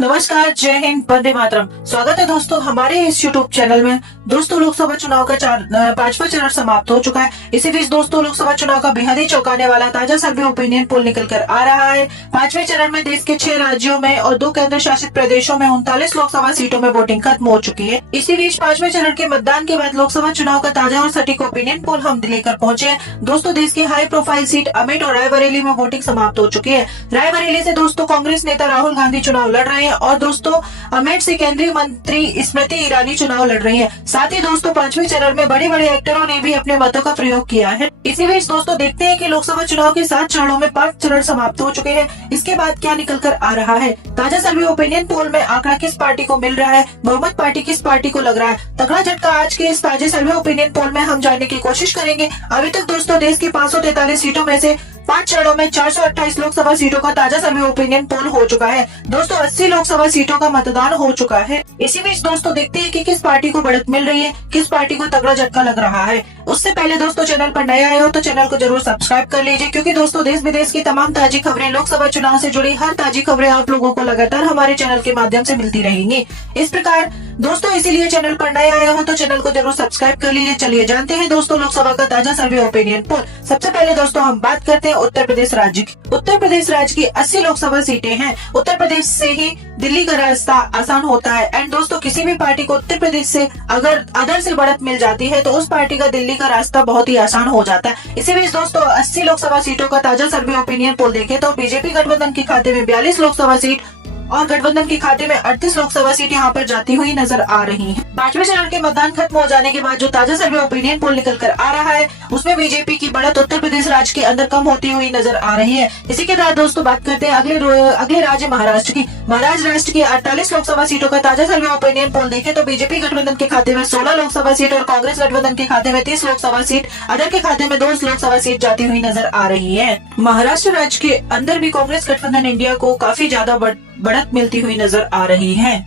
नमस्कार, जय हिंद, वंदे मातरम। स्वागत है दोस्तों हमारे इस यूट्यूब चैनल में। दोस्तों लोकसभा चुनाव का पांचवा चरण समाप्त हो चुका है। इसी बीच दोस्तों लोकसभा चुनाव का बेहद ही चौंकाने वाला ताजा सर्वे ओपिनियन पोल निकल कर आ रहा है। पांचवें चरण में देश के 6 राज्यों में और 2 केंद्र शासित प्रदेशों में 39 लोकसभा सीटों में वोटिंग खत्म हो चुकी है। इसी बीच पांचवें चरण के मतदान के बाद लोकसभा चुनाव का ताजा और सटीक ओपिनियन पोल हम लेकर पहुंचे हैं। दोस्तों देश की हाई प्रोफाइल सीट अमेठ और रायबरेली में वोटिंग समाप्त हो चुकी है। रायबरेली से दोस्तों कांग्रेस नेता राहुल गांधी चुनाव लड़ रहे हैं और दोस्तों अमेठ से केंद्रीय मंत्री स्मृति ईरानी चुनाव लड़ रही है। साथ ही दोस्तों पांचवें चरण में बड़े बड़े एक्टरों ने भी अपने मतों का प्रयोग किया है। इसी बीच दोस्तों देखते हैं कि लोकसभा चुनाव के 7 चरणों में 5 चरण समाप्त हो चुके हैं। इसके बाद क्या निकल कर आ रहा है। ताजा सर्वे ओपिनियन पोल में आंकड़ा किस पार्टी को मिल रहा है, बहुमत पार्टी किस पार्टी को लग रहा है, तगड़ा झटका आज के इस ताजे सर्वे ओपिनियन पोल में हम जानने की कोशिश करेंगे। अभी तक दोस्तों देश की 543 सीटों में से 5 चरणों में 428 लोकसभा सीटों का ताजा सर्वे ओपिनियन पोल हो चुका है। दोस्तों 80 लोकसभा सीटों का मतदान हो चुका है। इसी बीच दोस्तों देखते हैं कि किस पार्टी को बढ़त मिल रही है, किस पार्टी को तगड़ा झटका लग रहा है। उससे पहले दोस्तों चैनल पर नए आए हो तो चैनल को जरूर सब्सक्राइब कर लीजिए, क्योंकि दोस्तों देश विदेश की तमाम ताजी खबरें, लोकसभा चुनाव से जुड़ी हर ताजी खबरें आप लोगों को लगातार हमारे चैनल के माध्यम से मिलती रहेंगी। इस प्रकार दोस्तों इसीलिए चैनल पर नए आए हो तो चैनल को जरूर सब्सक्राइब कर लीजिए। चलिए जानते हैं दोस्तों लोकसभा का ताजा सर्वे ओपिनियन पोल। सबसे पहले दोस्तों हम बात करते हैं उत्तर प्रदेश राज्य की। उत्तर प्रदेश राज्य की 80 लोकसभा सीटें हैं। उत्तर प्रदेश से ही दिल्ली का रास्ता आसान होता है। एंड दोस्तों किसी भी पार्टी को उत्तर प्रदेश से अगर अदर से बढ़त मिल जाती है तो उस पार्टी का दिल्ली का रास्ता बहुत ही आसान हो जाता है। इसी बीच दोस्तों 80 लोकसभा सीटों का ताजा सर्वे ओपिनियन पोल देखें तो बीजेपी गठबंधन के खाते में 42 लोकसभा सीट और गठबंधन के खाते में 38 लोकसभा सीट यहाँ पर जाती हुई नजर आ रही हैं। पांचवें चरण के मतदान खत्म हो जाने के बाद जो ताजा सर्वे ओपिनियन पोल निकल कर आ रहा है उसमें बीजेपी की बढ़त उत्तर प्रदेश राज्य के अंदर कम होती हुई नजर आ रही है। इसी के बाद दोस्तों बात करते हैं अगले राज्य महाराष्ट्र की। महाराष्ट्र राज्य की 48 लोकसभा सीटों का ताजा सर्वे ओपिनियन पोल देखें तो बीजेपी गठबंधन के खाते में 16 लोकसभा सीट और कांग्रेस गठबंधन के खाते में 30 लोकसभा सीट, अदर के खाते में 2 लोकसभा सीट जाती हुई नजर आ रही है। महाराष्ट्र राज्य के अंदर भी कांग्रेस गठबंधन इंडिया को काफी ज्यादा बढ़त मिलती हुई नजर आ रही है।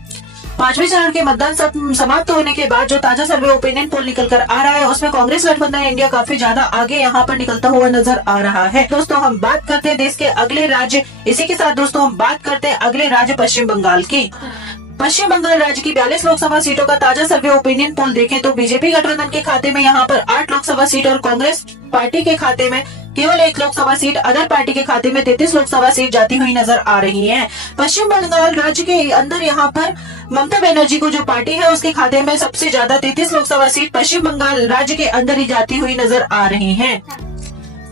पांचवें चरण के मतदान समाप्त होने के बाद जो ताजा सर्वे ओपिनियन पोल निकल कर आ रहा है उसमें कांग्रेस गठबंधन इंडिया काफी ज्यादा आगे यहाँ पर निकलता हुआ नजर आ रहा है। दोस्तों हम बात करते हैं देश के अगले राज्य। इसी के साथ दोस्तों हम बात करते हैं अगले राज्य पश्चिम बंगाल की। पश्चिम बंगाल राज्य की 42 लोकसभा सीटों का ताजा सर्वे ओपिनियन पोल देखें तो बीजेपी गठबंधन के खाते में यहाँ पर 8 लोकसभा सीट और कांग्रेस पार्टी के खाते में केवल 1 लोकसभा सीट, अदर पार्टी के खाते में 33 लोकसभा सीट जाती हुई नजर आ रही है। पश्चिम बंगाल राज्य के अंदर यहाँ पर ममता बनर्जी को जो पार्टी है उसके खाते में सबसे ज्यादा 33 लोकसभा सीट पश्चिम बंगाल राज्य के अंदर ही जाती हुई नजर आ रही है।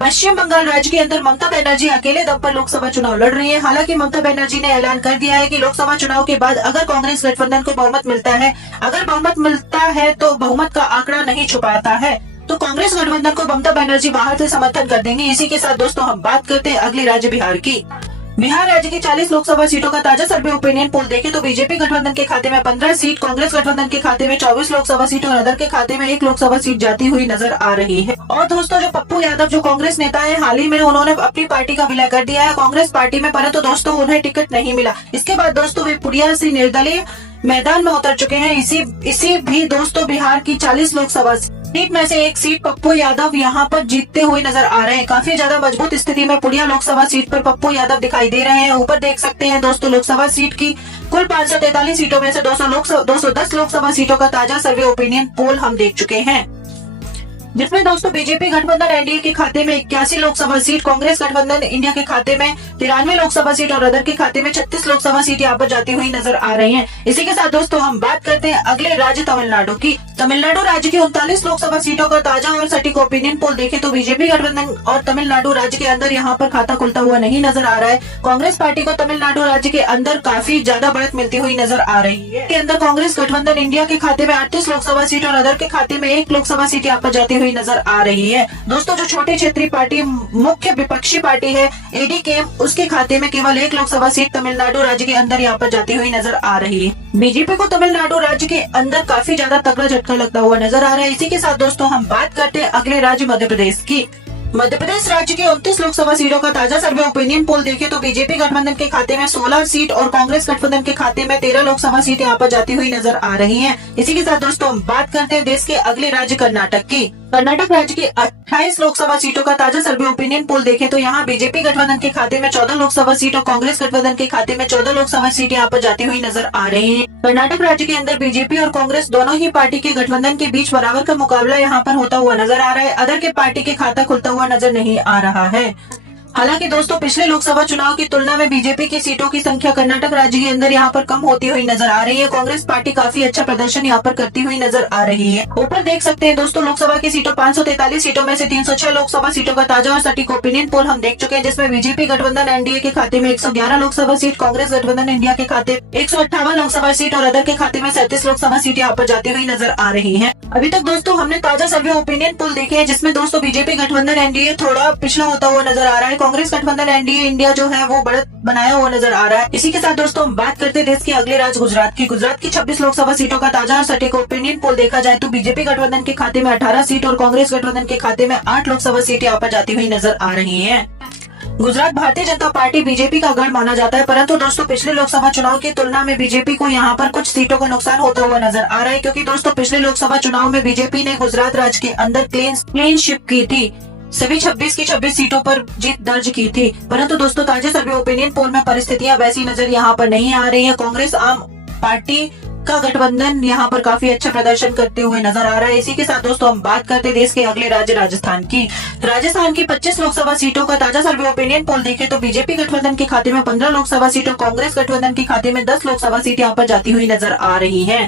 पश्चिम बंगाल राज्य के अंदर ममता बनर्जी अकेले दम पर लोकसभा चुनाव लड़ रही है। हालांकि ममता बनर्जी ने ऐलान कर दिया है कि लोकसभा चुनाव के बाद अगर कांग्रेस गठबंधन को बहुमत मिलता है तो बहुमत का आंकड़ा नहीं छुपाता है, तो कांग्रेस गठबंधन को ममता बनर्जी बाहर से समर्थन कर देंगे। इसी के साथ दोस्तों हम बात करते हैं अगले राज्य बिहार की। बिहार राज्य की 40 लोकसभा सीटों का ताजा सर्वे ओपिनियन पोल देखें तो बीजेपी गठबंधन के खाते में 15 सीट, कांग्रेस गठबंधन के खाते में 24 लोकसभा सीट और अदर के खाते में 1 लोकसभा सीट जाती हुई नजर आ रही है। और दोस्तों जो पप्पू यादव जो कांग्रेस नेता है, हाल ही में उन्होंने अपनी पार्टी का विलय कर दिया है कांग्रेस पार्टी में, परंतु दोस्तों उन्हें टिकट नहीं मिला। इसके बाद दोस्तों वे पुड़िया से निर्दलीय मैदान में उतर चुके हैं। इसी भी दोस्तों बिहार की 40 लोकसभा सीट में से 1 सीट पप्पू यादव यहाँ पर जीतते हुए नजर आ रहे हैं। काफी ज्यादा मजबूत स्थिति में पुड़िया लोकसभा सीट पर पप्पू यादव दिखाई दे रहे हैं। ऊपर देख सकते हैं दोस्तों लोकसभा सीट की कुल 543 सीटों में से 210 लोकसभा सीटों का ताजा सर्वे ओपिनियन पोल हम देख चुके हैं, जिसमें दोस्तों बीजेपी गठबंधन एनडीए के खाते में 81 लोकसभा सीट, कांग्रेस गठबंधन इंडिया के खाते में 93 लोकसभा सीट और अदर के खाते में 36 लोकसभा सीट यहाँ पर जाती हुई नजर आ रही हैं। इसी के साथ दोस्तों हम बात करते हैं अगले राज्य तमिलनाडु की। तमिलनाडु राज्य की 39 लोकसभा सीटों का ताजा और सटीक ओपिनियन पोल देखें तो बीजेपी गठबंधन और तमिलनाडु राज्य के अंदर यहाँ पर खाता खुलता हुआ नहीं नजर आ रहा है। कांग्रेस पार्टी को तमिलनाडु राज्य के अंदर काफी ज्यादा बढ़त मिलती हुई नजर आ रही है। के अंदर कांग्रेस गठबंधन इंडिया के खाते में 38 लोकसभा सीट और अदर के खाते में 1 लोकसभा सीट यहाँ पर जाती हुई नजर आ रही है। दोस्तों जो छोटी क्षेत्रीय पार्टी मुख्य विपक्षी पार्टी है एडीकेएम, उसके खाते में केवल 1 लोकसभा सीट तमिलनाडु राज्य के अंदर यहाँ पर जाती हुई नजर आ रही है। बीजेपी को तमिलनाडु राज्य के अंदर काफी ज्यादा तगड़ा झटका लगता हुआ नजर आ रहा है। इसी के साथ दोस्तों हम बात करते हैं अगले राज्य मध्य प्रदेश की। मध्य प्रदेश राज्य की 29 लोकसभा सीटों का ताजा सर्वे ओपिनियन पोल देखें तो बीजेपी गठबंधन के खाते में 16 सीट और कांग्रेस गठबंधन के खाते में 13 लोकसभा सीट यहाँ पर जाती हुई नजर आ रही हैं। इसी के साथ दोस्तों हम बात करते हैं देश के अगले राज्य कर्नाटक की। कर्नाटक राज्य की 28 लोकसभा सीटों का ताजा सर्वे ओपिनियन पोल देखें तो यहाँ बीजेपी गठबंधन के खाते में 14 लोकसभा सीट और कांग्रेस गठबंधन के खाते में 14 लोकसभा सीट यहाँ पर जाती हुई नजर आ रही है। कर्नाटक राज्य के अंदर बीजेपी और कांग्रेस दोनों ही पार्टी के गठबंधन के बीच बराबर का मुकाबला यहाँ पर होता हुआ नजर आ रहा है। अदर के पार्टी के खाता खुलता हुआ नजर नहीं आ रहा है। हालांकि दोस्तों पिछले लोकसभा चुनाव की तुलना में बीजेपी की सीटों की संख्या कर्नाटक राज्य के अंदर यहाँ पर कम होती हुई नजर आ रही है। कांग्रेस पार्टी काफी अच्छा प्रदर्शन यहाँ पर करती हुई नजर आ रही है। ऊपर देख सकते हैं दोस्तों लोकसभा की सीटों 543 सीटों में से 306 लोकसभा सीटों का ताजा और सटीक ओपिनियन पोल हम देख चुके हैं, जिसमें बीजेपी गठबंधन एनडीए के खाते में 111 लोकसभा सीट, कांग्रेस गठबंधन इंडिया के खाते 158 लोकसभा सीट और अदर के खाते में 37 लोकसभा सीट यहाँ पर जाती हुई नजर आ रही है। अभी तक दोस्तों हमने ताजा सर्वे ओपिनियन पोल देखे हैं, जिसमें दोस्तों बीजेपी गठबंधन एनडीए थोड़ा पिछड़ा होता हुआ नजर आ रहा है। कांग्रेस गठबंधन एनडीए इंडिया जो है वो बढ़त बनाया हुआ नजर आ रहा है। इसी के साथ दोस्तों हम बात करते हैं देश के अगले राज्य गुजरात की। गुजरात की 26 लोकसभा सीटों का ताजा और सटीक ओपिनियन पोल देखा जाए तो बीजेपी गठबंधन के खाते में 18 सीट और कांग्रेस गठबंधन के खाते में 8 लोकसभा सीट यहाँ पर जाती हुई नजर आ रही है। गुजरात भारतीय जनता पार्टी बीजेपी का गढ़ माना जाता है, परंतु दोस्तों पिछले लोकसभा चुनाव की तुलना में बीजेपी को यहाँ पर कुछ सीटों का नुकसान होता हुआ नजर आ रहा है, क्योंकि दोस्तों पिछले लोकसभा चुनाव में बीजेपी ने गुजरात राज्य के अंदर क्लीनशिप की थी, सभी 26 की 26 सीटों पर जीत दर्ज की थी। परंतु दोस्तों ताजा सर्वे ओपिनियन पोल में परिस्थितियां वैसी नजर यहाँ पर नहीं आ रही है। कांग्रेस आम पार्टी का गठबंधन यहाँ पर काफी अच्छा प्रदर्शन करते हुए नजर आ रहा है। इसी के साथ दोस्तों हम बात करते हैं देश के अगले राज्य राजस्थान की। राजस्थान की 25 लोकसभा सीटों का ताजा सर्वे ओपिनियन पोल देखें तो बीजेपी गठबंधन के खाते में 15 लोकसभा सीट और कांग्रेस गठबंधन के खाते में 10 लोकसभा सीट यहाँ पर जाती हुई नजर आ रही है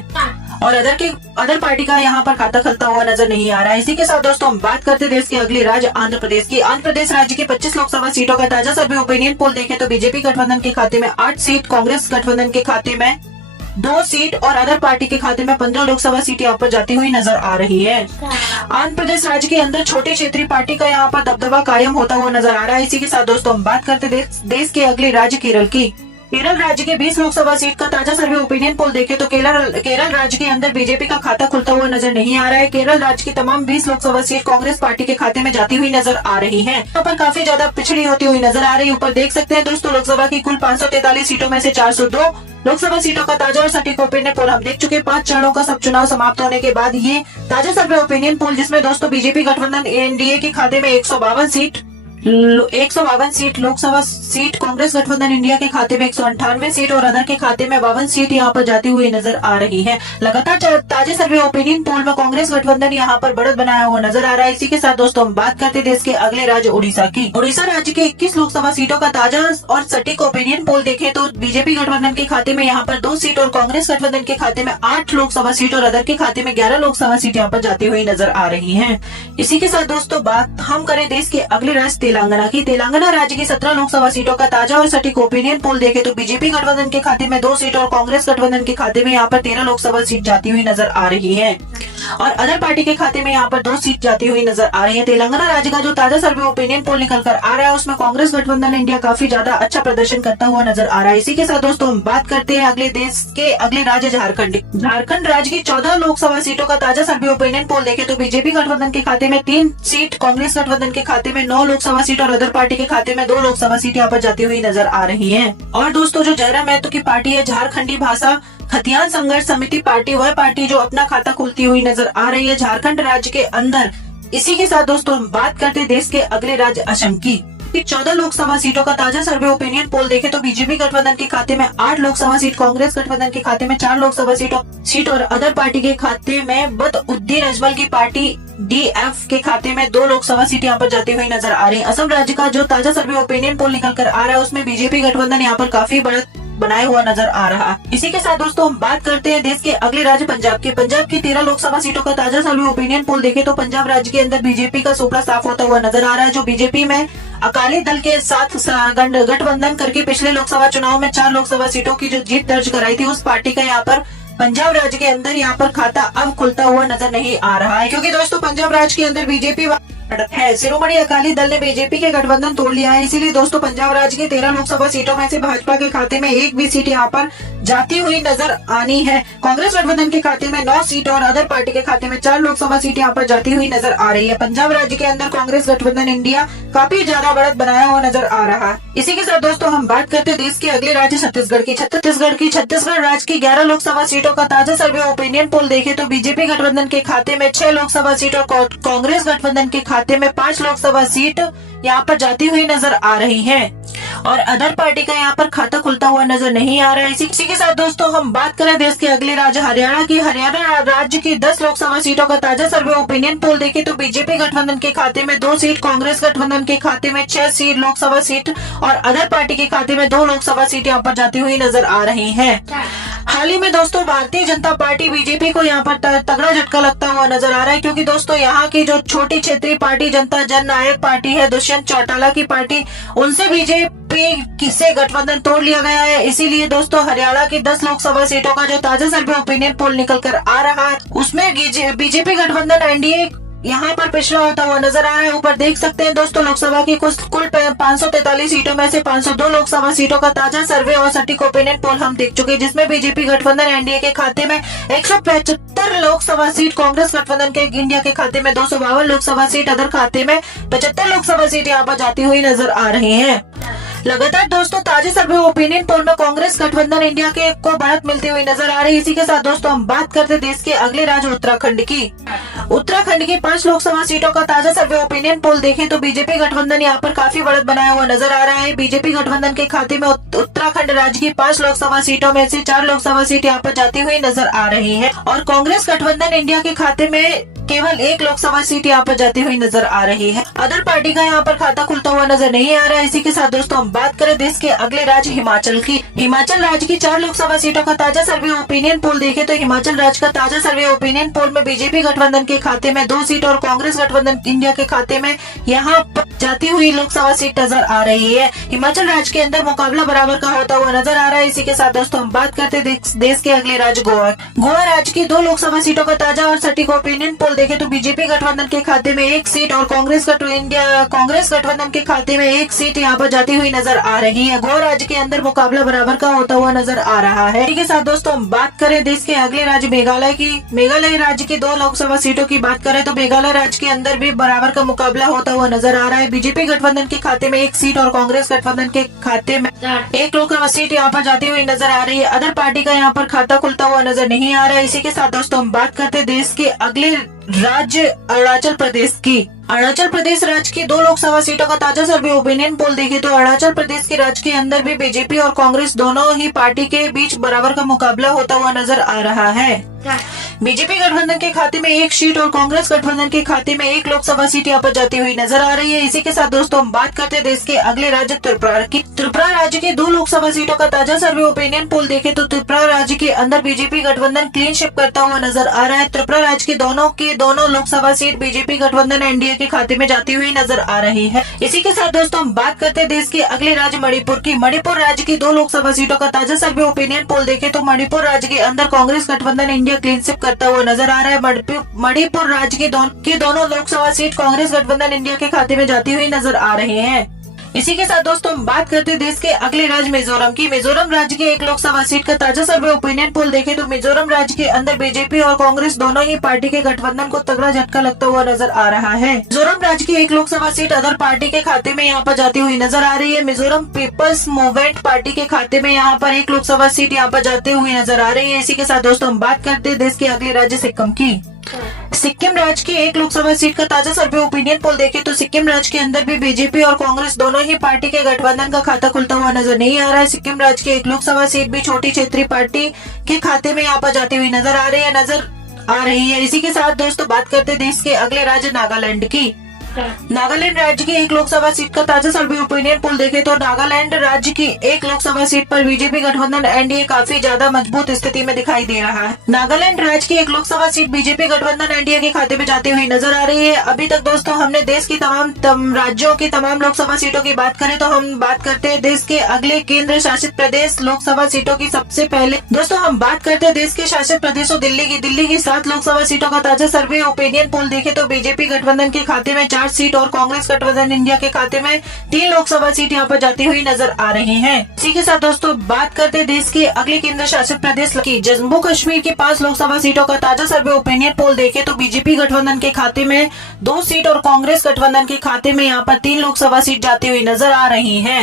और अदर पार्टी का यहाँ पर खाता खुलता हुआ नजर नहीं आ रहा है। इसी के साथ दोस्तों हम बात करते देश के अगले राज्य आंध्र प्रदेश की। आंध्र प्रदेश राज्य की 25 लोकसभा सीटों का ताजा सर्वे ओपिनियन पोल देखें तो बीजेपी गठबंधन के खाते में 8 सीट, कांग्रेस गठबंधन के खाते में 2 सीट और अदर पार्टी के खाते में 15 लोकसभा सीट यहाँ पर जाती हुई नजर आ रही है। आंध्र प्रदेश राज्य के अंदर छोटी क्षेत्रीय पार्टी का यहाँ पर दबदबा कायम होता हुआ नजर आ रहा है। इसी के साथ दोस्तों हम बात करते देश के अगले राज्य केरल की। केरल राज्य के 20 लोकसभा सीट का ताजा सर्वे ओपिनियन पोल देखें तो केरल राज्य के अंदर बीजेपी का खाता खुलता हुआ नजर नहीं आ रहा है। केरल राज्य की तमाम 20 लोकसभा सीट कांग्रेस पार्टी के खाते में जाती हुई नजर आ रही है। यहाँ पर काफी ज्यादा पिछड़ी होती हुई नजर आ रही है। ऊपर देख सकते हैं दोस्तों लोकसभा की कुल 543 सीटों में से 402 लोकसभा सीटों का ताजा और सटीक ओपिनियन पोल हम देख चुके हैं। 5 चरणों का सब चुनाव समाप्त होने के बाद ये ताजा सर्वे ओपिनियन पोल, जिसमें दोस्तों बीजेपी गठबंधन एनडीए के खाते में 152 सीट लोकसभा सीट, कांग्रेस गठबंधन इंडिया के खाते में 198 सीट और अदर के खाते में 52 सीट यहाँ पर जाती हुई नजर आ रही है। लगातार ताजे सर्वे ओपिनियन पोल में कांग्रेस गठबंधन यहाँ पर बढ़त बनाया हुआ नजर आ रहा है। इसी के साथ दोस्तों हम बात करते देश के अगले राज्य उड़ीसा की। उड़ीसा राज्य के 21 लोकसभा सीटों का ताजा और सटीक ओपिनियन पोल देखें तो बीजेपी गठबंधन के खाते में यहाँ पर 2 सीट और कांग्रेस गठबंधन के खाते में 8 लोकसभा सीट और अदर के खाते में 11 लोकसभा सीट यहाँ पर जाती हुई नजर आ रही है। इसी के साथ दोस्तों बात हम करें देश के अगले राज्य तेलंगाना की। तेलंगाना राज्य की 17 लोकसभा सीटों का ताजा और सटीक ओपिनियन पोल देखे तो बीजेपी गठबंधन के खाते में 2 सीट और कांग्रेस गठबंधन के खाते में यहाँ पर 13 लोकसभा सीट जाती हुई नजर आ रही है और अदर पार्टी के खाते में यहाँ पर 2 सीट जाती हुई नजर आ रही है। तेलंगाना राज्य का जो ताजा सर्वे ओपिनियन पोल निकल कर आ रहा है उसमें कांग्रेस गठबंधन इंडिया काफी ज्यादा अच्छा प्रदर्शन करता हुआ नजर आ रहा है। इसी के साथ दोस्तों हम बात करते हैं अगले देश के अगले राज्य झारखंड राज्य की 14 लोकसभा सीटों का ताजा सर्वे ओपिनियन पोल देखे तो बीजेपी गठबंधन के खाते में 3 सीट, कांग्रेस गठबंधन के खाते में 9 लोकसभा सीट और अदर पार्टी के खाते में 2 लोकसभा सीट यहाँ पर जाती हुई नजर आ रही है। और दोस्तों जो जयराम महतो की पार्टी है झारखंडी भाषा खतियान संघर्ष समिति पार्टी, वह पार्टी जो अपना खाता खुलती हुई नजर आ रही है झारखंड राज्य के अंदर। इसी के साथ दोस्तों हम बात करते हैं देश के अगले राज्य असम की। 14 लोकसभा सीटों का ताजा सर्वे ओपिनियन पोल देखे तो बीजेपी गठबंधन के खाते में 8 लोकसभा सीट, कांग्रेस गठबंधन के खाते में 4 लोकसभा सीट और अदर पार्टी के खाते में बदउद्दीन अजमल की पार्टी डीएफ के खाते में 2 लोकसभा सीट यहाँ पर जाती हुई नजर आ रही है। असम राज्य का जो ताजा सर्वे ओपिनियन पोल निकल कर आ रहा है उसमें बीजेपी गठबंधन यहाँ पर काफी बढ़त बनाया हुआ नजर आ रहा है। इसी के साथ दोस्तों हम बात करते हैं देश के अगले राज्य पंजाब के। पंजाब की 13 लोकसभा सीटों का ताजा सर्वे ओपिनियन पोल देखे तो पंजाब राज्य के अंदर बीजेपी का सुपड़ा साफ होता हुआ नजर आ रहा है। जो बीजेपी में अकाली दल के साथ गठबंधन करके पिछले लोकसभा चुनाव में 4 लोकसभा सीटों की जो जीत दर्ज कराई थी उस पार्टी का यहाँ पर पंजाब राज्य के अंदर यहाँ पर खाता अब खुलता हुआ नजर नहीं आ रहा है, क्योंकि दोस्तों पंजाब राज्य के अंदर बीजेपी है। शिरोमणि अकाली दल ने बीजेपी के गठबंधन तोड़ लिया है, इसीलिए दोस्तों पंजाब राज्य की 13 लोकसभा सीटों में से भाजपा के खाते में एक भी सीट यहाँ पर जाती हुई नजर आनी है। कांग्रेस गठबंधन के खाते में 9 सीट और अदर पार्टी के खाते में 4 लोकसभा सीट यहाँ पर जाती हुई नजर आ रही है। पंजाब राज्य के अंदर कांग्रेस गठबंधन इंडिया काफी ज्यादा बढ़त बनाया हुआ नजर आ रहा है। इसी के साथ दोस्तों हम बात करते हैं देश के अगले राज्य छत्तीसगढ़ की। छत्तीसगढ़ राज्य की 11 लोकसभा सीटों का ताजा सर्वे ओपिनियन पोल देखे तो बीजेपी गठबंधन के खाते में 6 लोकसभा सीट और कांग्रेस गठबंधन के खाते में 5 लोकसभा सीट यहाँ पर जाती हुई नजर आ रही है और अदर पार्टी का यहाँ पर खाता खुलता हुआ नजर नहीं आ रहा है। इसी के साथ दोस्तों हम बात करें देश के अगले राज्य हरियाणा की। हरियाणा राज्य की 10 लोकसभा सीटों का ताजा सर्वे ओपिनियन पोल देखे तो बीजेपी गठबंधन के खाते में 2 सीट, कांग्रेस गठबंधन के खाते में 6 सीट लोकसभा सीट और अदर पार्टी के खाते में 2 लोकसभा सीट यहाँ पर जाती हुई नजर आ रही है। हाल ही में दोस्तों भारतीय जनता पार्टी बीजेपी को यहाँ पर तगड़ा झटका लगता हुआ नजर आ रहा है, क्योंकि दोस्तों यहाँ की जो छोटी क्षेत्रीय पार्टी जनता जन नायक पार्टी है, दुष्यंत चौटाला की पार्टी, उनसे बीजेपी से गठबंधन तोड़ लिया गया है। इसीलिए दोस्तों हरियाणा की 10 लोकसभा सीटों का जो ताजा सर्वे ओपिनियन पोल निकल कर आ रहा है उसमें बीजेपी गठबंधन एनडीए यहाँ पर पिछड़ा होता हुआ नजर आ रहा है। ऊपर देख सकते हैं दोस्तों लोकसभा की कुल 543 सीटों में से 502 लोकसभा सीटों का ताजा सर्वे और सटीक ओपिनियन पोल हम देख चुके हैं, जिसमें बीजेपी गठबंधन एनडीए के खाते में 175 लोकसभा सीट, कांग्रेस गठबंधन के इंडिया के खाते में 252 लोकसभा सीट, अदर खाते में 75 लोकसभा सीट यहाँ पर जाती हुई नजर आ रही है। लगातार दोस्तों ताजे सर्वे ओपिनियन पोल में कांग्रेस गठबंधन इंडिया के को बढ़त मिलती हुई नजर आ रही है। इसी के साथ दोस्तों हम बात करते देश के अगले राज्य उत्तराखंड की। उत्तराखंड की 5 लोकसभा सीटों का ताजा सर्वे ओपिनियन पोल देखें तो बीजेपी गठबंधन यहाँ पर काफी बढ़त बनाया हुआ नजर आ रहा है। बीजेपी गठबंधन के खाते में उत्तराखंड राज्य की 5 लोकसभा सीटों में से 4 लोकसभा सीट यहाँ पर जाती हुई नजर आ रही है और कांग्रेस गठबंधन इंडिया के खाते में केवल 1 लोकसभा सीट यहाँ पर जाती हुई नजर आ रही है। अदर पार्टी का यहाँ पर खाता खुलता हुआ नजर नहीं आ रहा है। इसी के साथ दोस्तों हम बात करें देश के अगले राज्य हिमाचल की। हिमाचल राज्य की 4 लोकसभा सीटों का ताजा सर्वे ओपिनियन पोल देखे तो हिमाचल राज्य का ताजा सर्वे ओपिनियन पोल में बीजेपी गठबंधन के खाते में 2 सीट और कांग्रेस गठबंधन इंडिया के खाते में यहाँ पर जाती हुई लोकसभा सीट नजर आ रही है। हिमाचल राज्य के अंदर मुकाबला बराबर का होता हुआ नजर आ रहा है। इसी के साथ दोस्तों हम बात करते देश के अगले राज्य गोवा राज्य की 2 लोकसभा सीटों का ताजा और सटीक ओपिनियन पोल देखे तो बीजेपी गठबंधन के खाते में 1 सीट और कांग्रेस गठबंधन के खाते में 1 सीट यहाँ पर जाती हुई नजर आ रही है। गोवा राज्य के अंदर मुकाबला बराबर का होता हुआ नजर आ रहा है। इसी के साथ दोस्तों हम बात करें देश के अगले राज्य मेघालय की। मेघालय राज्य की 2 लोकसभा सीटों की बात करें तो मेघालय राज्य के अंदर भी बराबर का मुकाबला होता हुआ नजर आ रहा है। बीजेपी गठबंधन के खाते में 1 सीट और कांग्रेस गठबंधन के खाते में 1 लोकसभा सीट यहाँ पर जाती हुई नजर आ रही है। अदर पार्टी का यहाँ पर खाता खुलता हुआ नजर नहीं आ रहा है। इसी के साथ दोस्तों हम बात करते हैं देश के अगले राज्य अरुणाचल प्रदेश की। अरुणाचल प्रदेश राज्य की 2 लोकसभा सीटों का ताजा सर्वे ओपिनियन पोल देखे तो अरुणाचल प्रदेश के राज्य के अंदर भी बीजेपी और कांग्रेस दोनों ही पार्टी के बीच बराबर का मुकाबला होता हुआ नजर आ रहा है। बीजेपी गठबंधन के खाते में 1 सीट और कांग्रेस गठबंधन के खाते में 1 लोकसभा सीट यहाँ पर जाती हुई नजर आ रही है। इसी के साथ दोस्तों हम बात करते हैं देश के अगले राज्य त्रिपुरा की। त्रिपुरा राज्य की 2 लोकसभा सीटों का ताजा सर्वे ओपिनियन पोल देखे तो त्रिपुरा राज्य के अंदर बीजेपी गठबंधन क्लीन शिप करता हुआ नजर आ रहा है। त्रिपुरा राज्य की दोनों लोकसभा सीट बीजेपी गठबंधन एनडीए के खाते में जाती हुई नजर आ रही है। इसी के साथ दोस्तों हम बात करते हैं देश के अगले राज्य मणिपुर की। मणिपुर राज्य की 2 लोकसभा सीटों का ताजा सर्वे ओपिनियन पोल देखे तो मणिपुर राज्य के अंदर कांग्रेस गठबंधन इंडिया क्लीन शिप करता हुआ नजर आ रहा है। मणिपुर राज्य की दोनों लोकसभा सीट कांग्रेस गठबंधन इंडिया के खाते में जाती हुई नजर आ रही है। इसी के साथ दोस्तों हम बात करते हैं देश के अगले राज्य मिजोरम की। मिजोरम राज्य की 1 लोकसभा सीट का ताजा सर्वे ओपिनियन पोल देखे तो मिजोरम राज्य के अंदर बीजेपी और कांग्रेस दोनों ही पार्टी के गठबंधन को तगड़ा झटका लगता हुआ नजर आ रहा है। मिजोरम राज्य की 1 लोकसभा सीट अदर पार्टी के खाते में यहाँ पर जाती हुई नजर आ रही है। मिजोरम पीपल्स मूवमेंट पार्टी के खाते में यहाँ पर 1 लोकसभा सीट यहाँ पर जाती हुई नजर आ रही है। इसी के साथ दोस्तों हम बात करते हैं देश के अगले राज्य सिक्किम की। सिक्किम राज्य की 1 लोकसभा सीट का ताजा सर्वे ओपिनियन पोल देखे तो सिक्किम राज्य के अंदर भी बीजेपी और कांग्रेस दोनों ही पार्टी के गठबंधन का खाता खुलता हुआ नजर नहीं आ रहा है। सिक्किम राज्य की 1 लोकसभा सीट भी छोटी क्षेत्रीय पार्टी के खाते में यहाँ पर जाती हुई नजर आ रही है। इसी के साथ दोस्तों बात करते हैं देश के अगले राज्य नागालैंड की। नागालैंड राज्य की 1 लोकसभा सीट का ताजा सर्वे ओपिनियन पोल देखे तो नागालैंड राज्य की 1 लोकसभा सीट पर बीजेपी गठबंधन एनडीए काफी ज्यादा मजबूत स्थिति में दिखाई दे रहा है। नागालैंड राज्य की 1 लोकसभा सीट बीजेपी गठबंधन एनडीए के खाते में जाती हुई नजर आ रही है। अभी तक दोस्तों हमने देश की तमाम राज्यों की तमाम लोकसभा सीटों की बात करें तो हम बात करते हैं देश के अगले केंद्र शासित प्रदेश लोकसभा सीटों की। सबसे पहले दोस्तों हम बात करते हैं देश के शासित प्रदेशों दिल्ली की 7 लोकसभा सीटों का ताजा सर्वे ओपिनियन पोल देखे तो बीजेपी गठबंधन के खाते में 4 4 सीट और कांग्रेस गठबंधन इंडिया के खाते में 3 लोकसभा सीट यहाँ पर जाती हुई नजर आ रही है। इसी के साथ दोस्तों बात करते हैं देश के अगले केंद्र शासित प्रदेश की जम्मू कश्मीर की 5 लोकसभा सीटों का ताजा सर्वे ओपिनियन पोल देखे तो बीजेपी गठबंधन के खाते में 2 सीट और कांग्रेस गठबंधन के खाते में यहाँ पर 3 लोकसभा सीट जाती हुई नजर आ रही है।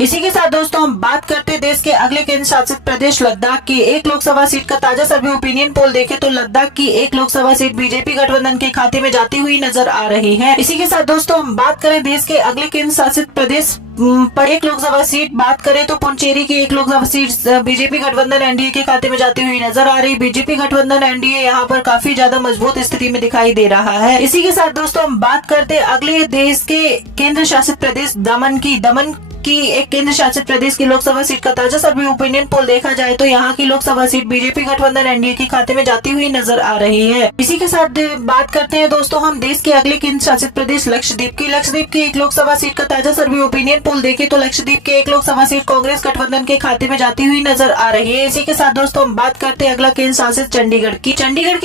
इसी के साथ दोस्तों हम बात करते हैं देश के अगले केंद्र शासित प्रदेश लद्दाख की 1 लोकसभा सीट का ताजा सर्वे ओपिनियन पोल देखे तो लद्दाख की 1 लोकसभा सीट बीजेपी गठबंधन के खाते में जाती हुई नजर आ रही है। इसी के साथ दोस्तों हम बात करें देश के अगले केंद्र शासित प्रदेश पर 1 लोकसभा सीट बात करें तो पुडुचेरी की 1 लोकसभा सीट बीजेपी गठबंधन एनडीए के खाते में जाती हुई नजर आ रही। बीजेपी गठबंधन एनडीए यहाँ पर काफी ज्यादा मजबूत स्थिति में दिखाई दे रहा है। इसी के साथ दोस्तों हम बात करते हैं अगले देश के केंद्र शासित प्रदेश दमन की एक केंद्र शासित प्रदेश की लोकसभा सीट का ताजा सर्वे ओपिनियन पोल देखा जाए तो यहाँ की लोकसभा सीट बीजेपी गठबंधन एनडीए के खाते में जाती हुई नजर आ रही है। इसी के साथ बात करते हैं दोस्तों हम देश के अगले केंद्र शासित प्रदेश लक्षद्वीप की 1 लोकसभा सीट का ताजा सर्वे ओपिनियन पोल देखे तो लक्षद्वीप की 1 लोकसभा सीट कांग्रेस गठबंधन के खाते में जाती हुई नजर आ रही है। इसी के साथ दोस्तों हम बात करते हैं अगला केंद्र शासित चंडीगढ़ की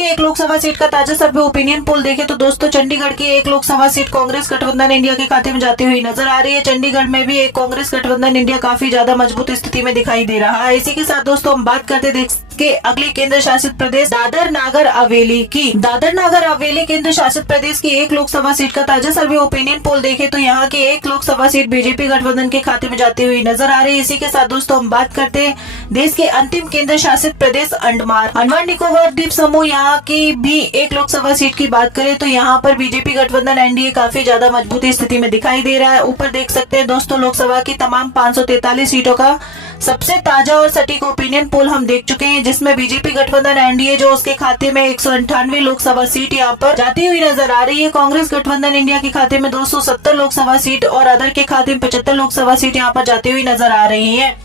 1 लोकसभा सीट का ताजा सर्वे ओपिनियन पोल देखे तो दोस्तों चंडीगढ़ की 1 लोकसभा सीट कांग्रेस गठबंधन इंडिया के खाते में जाती हुई नजर आ रही है। चंडीगढ़ में भी एक कांग्रेस गठबंधन इंडिया काफी ज्यादा मजबूत स्थिति में दिखाई दे रहा है। इसी के साथ दोस्तों हम बात करते देश के अगले केंद्र शासित प्रदेश दादर नागर हवेली केंद्र शासित प्रदेश की 1 लोकसभा सीट का ताजा सर्वे ओपिनियन पोल देखे तो यहाँ की 1 लोकसभा सीट बीजेपी गठबंधन के खाते में जाती हुई नजर आ रही है। इसी के साथ दोस्तों हम बात करते हैं देश के अंतिम केंद्र शासित प्रदेश अंडमान निकोबार द्वीप समूह यहाँ की भी 1 लोकसभा सीट की बात करें तो यहाँ पर बीजेपी गठबंधन एनडीए काफी ज्यादा मजबूत स्थिति में दिखाई दे रहा है। ऊपर देख सकते हैं दोस्तों लोकसभा की तमाम 543 सीटों का सबसे ताजा और सटीक ओपिनियन पोल हम देख चुके हैं जिसमें बीजेपी गठबंधन एनडीए जो उसके खाते में 198 लोकसभा सीट यहाँ पर जाती हुई नजर आ रही है। कांग्रेस गठबंधन इंडिया के खाते में 270 लोकसभा सीट और अदर के खाते में 75 लोकसभा सीट यहाँ पर जाती हुई नजर आ रही है।